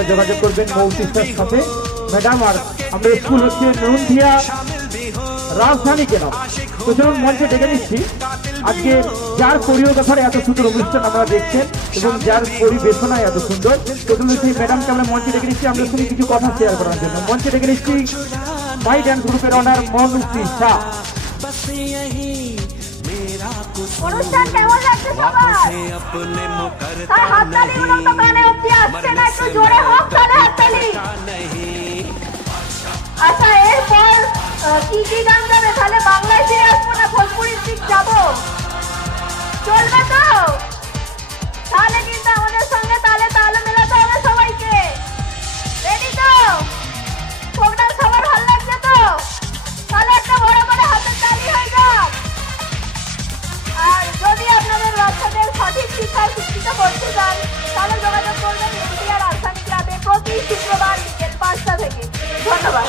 আপনারা যোগাযোগ করবেন মৌতিস্তার সাথে। ম্যাডাম আর আমাদের স্কুল হচ্ছে নুনধিয়া রাজধানী ক্লাব। তো চলুন মঞ্চে ডেকে নিচ্ছি আজকে যার কোরিওগ্রাফারে এত সুন্দর অনুষ্ঠান আমরা দেখছেন এবং যার পরিবেশনায় এত সুন্দর, তো চলুন সেই ম্যাডামকে আমরা মঞ্চে ডেকে নিচ্ছি আমাদের সঙ্গে কিছু কথা শেয়ার করার জন্য। মঞ্চে ডেকে নিচ্ছি মাই ড্যান্স গ্রুপের অনার মনুশ্রী শাহ। অনুষ্ঠান কেমন লাগছে সবার? তার হাততালি গুলো তো কানে অবধি আসছে না, একটু জোরে হোক তাহলে হাততালি। আচ্ছা, এরপর কি গান যাবে? তাহলে বাংলায় ফিরে আসবো না ভোজপুরির দিক যাবো? চলবে তো? তাহলে কিন্তু আমাদের সঙ্গে তালে তাল মেলাতে হবে সবাইকে। রেডি তো? প্রোগ্রাম সবার ভালো লাগছে তো? তাহলে একটা বড় করে হাতের তালি হয়ে যাক। আর যদি আপনাদের বাচ্চাদের সঠিক শিক্ষায় শিক্ষিত করতে চান তাহলে যোগাযোগ করবেন ইন্ডিয়া রাজধানী ক্লাবে প্রতি শুক্রবার বিকেল 5টা থেকে। ধন্যবাদ।